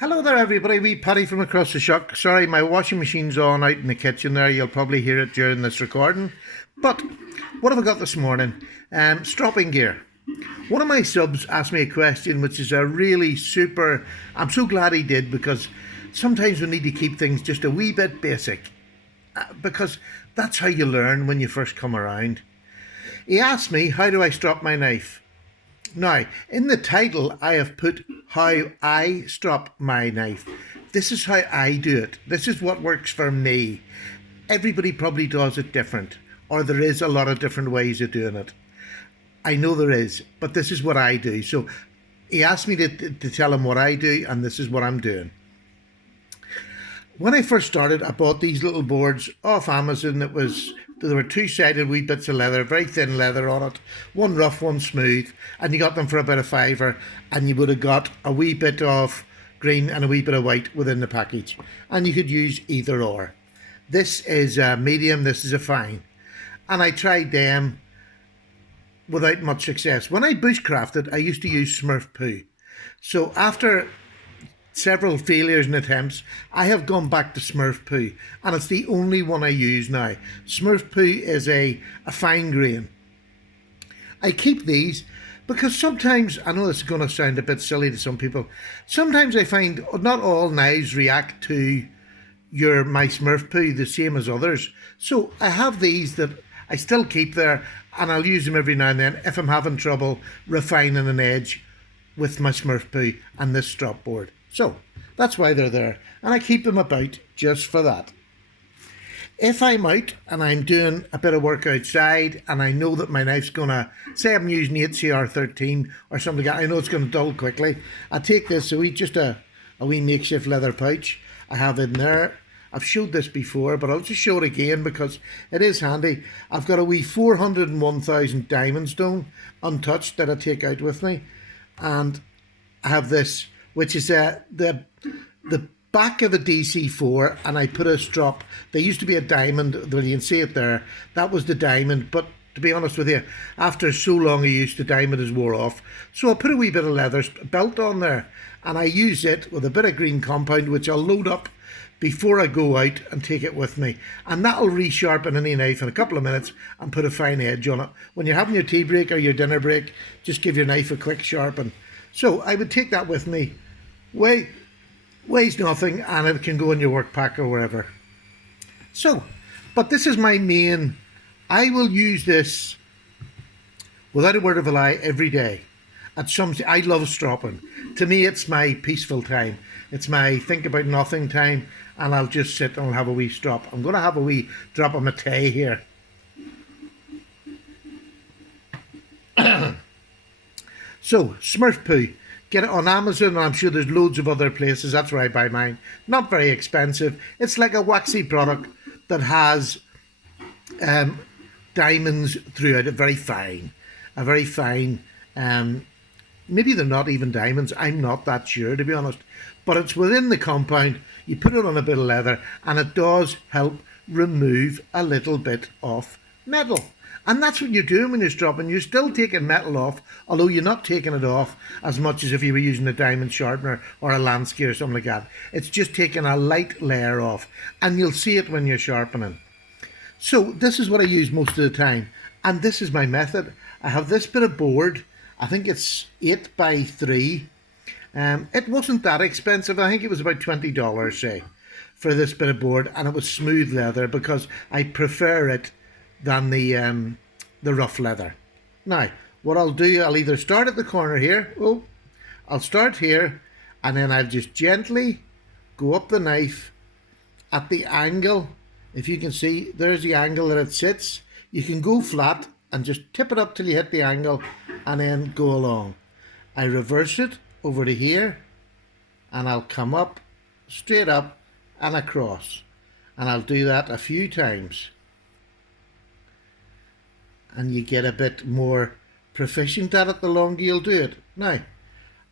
Hello there everybody, wee Paddy from across the shop. Sorry, my washing machine's on out in the kitchen there. You'll probably hear it during this recording. But what have I got this morning? Stropping gear. One of my subs asked me a question which is a really super... I'm so glad he did, because sometimes we need to keep things just a wee bit basic. Because that's how you learn when you first come around. He asked me, how do I strop my knife? Now, in the title, I have put how I strop my knife. This is how I do it. This is what works for me. Everybody probably does it different, or there is a lot of different ways of doing it. I know there is, but this is what I do. So he asked me to tell him what I do, and this is what I'm doing. When I first started, I bought these little boards off Amazon. There were two-sided wee bits of leather, very thin leather on it, one rough, one smooth, and you got them for about a fiver, and you would have got a wee bit of green and a wee bit of white within the package, and you could use either or. This is a medium, this is a fine, and I tried them without much success. When I bushcrafted, I used to use Smurf poo. So after several failures and attempts, I have gone back to Smurf poo, and it's the only one I use now. Smurf poo is a fine grain. I keep these because sometimes, I know this is going to sound a bit silly to some people, sometimes I find not all knives react to my Smurf poo the same as others. So I have these that I still keep there, and I'll use them every now and then if I'm having trouble refining an edge with my Smurf poo and this strop board. So that's why they're there, and I keep them about just for that. If I'm out and I'm doing a bit of work outside and I know that my knife's gonna, say I'm using 8CR13 or something like that, I know it's gonna dull quickly, I take this, just a wee makeshift leather pouch I have in there. I've showed this before, but I'll just show it again because it is handy. I've got a wee 401,000 diamond stone untouched that I take out with me, and I have this, which is the back of a DC4, and I put a strop. There used to be a diamond, well, you can see it there. That was the diamond, but to be honest with you, after so long a use, the diamond has wore off. So I put a wee bit of leather belt on there, and I use it with a bit of green compound, which I'll load up before I go out and take it with me. And that'll resharpen any knife in a couple of minutes and put a fine edge on it. When you're having your tea break or your dinner break, just give your knife a quick sharpen. So I would take that with me. Weighs nothing, and it can go in your work pack or wherever. So, but this is my main. I will use this without a word of a lie every day. I love stropping. To me, it's my peaceful time. It's my think about nothing time, and I'll just sit and I'll have a wee strop. I'm going to have a wee drop of my tea here. So, Smurf poo. Get it on Amazon, and I'm sure there's loads of other places. That's where I buy mine. Not very expensive. It's like a waxy product that has diamonds throughout it. Very fine. A very fine. Maybe they're not even diamonds. I'm not that sure, to be honest. But it's within the compound. You put it on a bit of leather, and it does help remove a little bit of metal. And that's what you're doing when you're stropping. You're still taking metal off, although you're not taking it off as much as if you were using a diamond sharpener or a Lansky or something like that. It's just taking a light layer off, and you'll see it when you're sharpening. So this is what I use most of the time, and this is my method. I have this bit of board. I think it's 8x3. It wasn't that expensive. I think it was about $20, say, for this bit of board, and it was smooth leather because I prefer it than the rough leather. Now, what I'll do, I'll either start at the corner here. I'll start here, and then I'll just gently go up the knife at the angle. If you can see, there's the angle that it sits. You can go flat and just tip it up till you hit the angle, and then go along. I reverse it over to here, and I'll come up, straight up, and across. And I'll do that a few times, and you get a bit more proficient at it the longer you'll do it. Now,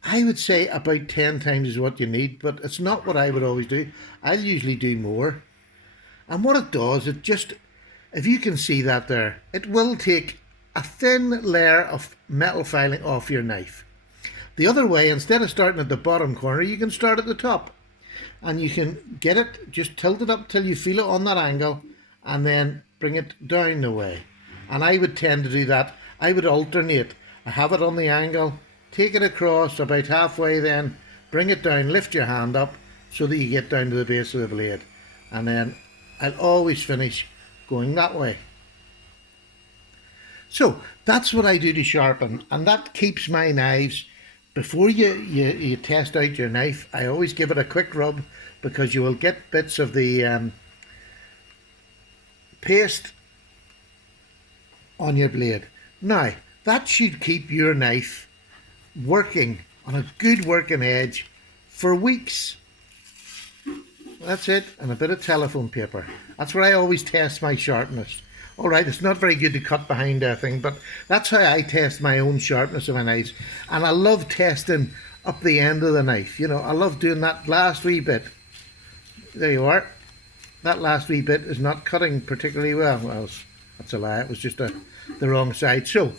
I would say about 10 times is what you need, but it's not what I would always do. I'll usually do more. And what it does, it just, if you can see that there, it will take a thin layer of metal filing off your knife. The other way, instead of starting at the bottom corner, you can start at the top. And you can get it, just tilt it up till you feel it on that angle, and then bring it down the way. And I would tend to do that. I would alternate. I have it on the angle, take it across about halfway, then bring it down, lift your hand up so that you get down to the base of the blade. And then I'll always finish going that way. So that's what I do to sharpen, and that keeps my knives. Before you test out your knife, I always give it a quick rub, because you will get bits of the paste on your blade. Now, that should keep your knife working on a good working edge for weeks. That's it, and a bit of telephone paper. That's where I always test my sharpness. Alright, it's not very good to cut behind a thing, but that's how I test my own sharpness of my knives. And I love testing up the end of the knife. You know, I love doing that last wee bit. There you are. That last wee bit is not cutting particularly well. Well, that's a lie, it was just the wrong side. So,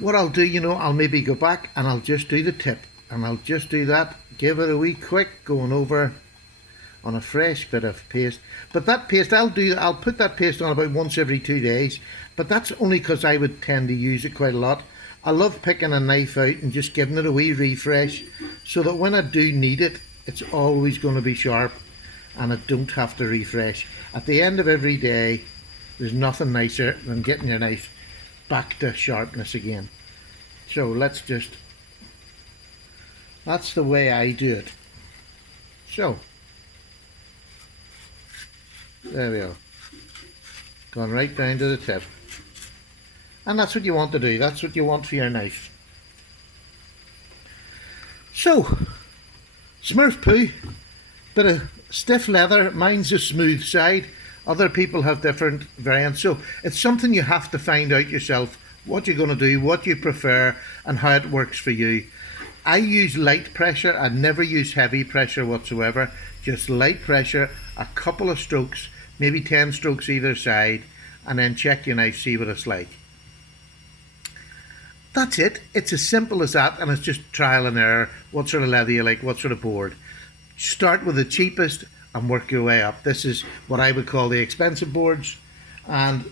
what I'll do, you know, I'll maybe go back and I'll just do the tip. And I'll just do that, give it a wee quick going over on a fresh bit of paste. But that paste, I'll put that paste on about once every 2 days, but that's only because I would tend to use it quite a lot. I love picking a knife out and just giving it a wee refresh, so that when I do need it, it's always going to be sharp and I don't have to refresh. At the end of every day, there's nothing nicer than getting your knife back to sharpness again. So let's just, that's the way I do it. So there we are, gone right down to the tip. And that's what you want to do, that's what you want for your knife. So, Smurf poo, bit of stiff leather, mine's a smooth side, other people have different variants, so it's something you have to find out yourself, what you're going to do, what you prefer, and how it works for you. I use light pressure, I never use heavy pressure whatsoever, just light pressure, a couple of strokes, maybe 10 strokes either side, and then check your knife, see what it's like. That's it, it's as simple as that, and it's just trial and error. What sort of leather you like, what sort of board. Start with the cheapest and work your way up. This is what I would call the expensive boards, and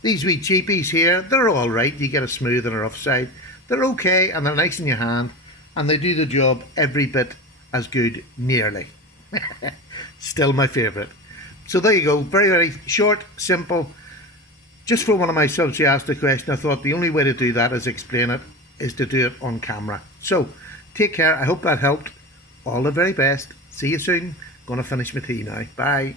these wee cheapies here, they're all right. You get a smooth and a rough side. They're okay, and they're nice in your hand, and they do the job every bit as good, nearly. Still my favourite. So there you go, very, very short, simple. Just for one of my subs, you asked a question, I thought the only way to do that is explain it, is to do it on camera. So, take care, I hope that helped. All the very best. See you soon. Gonna finish my tea now. Bye.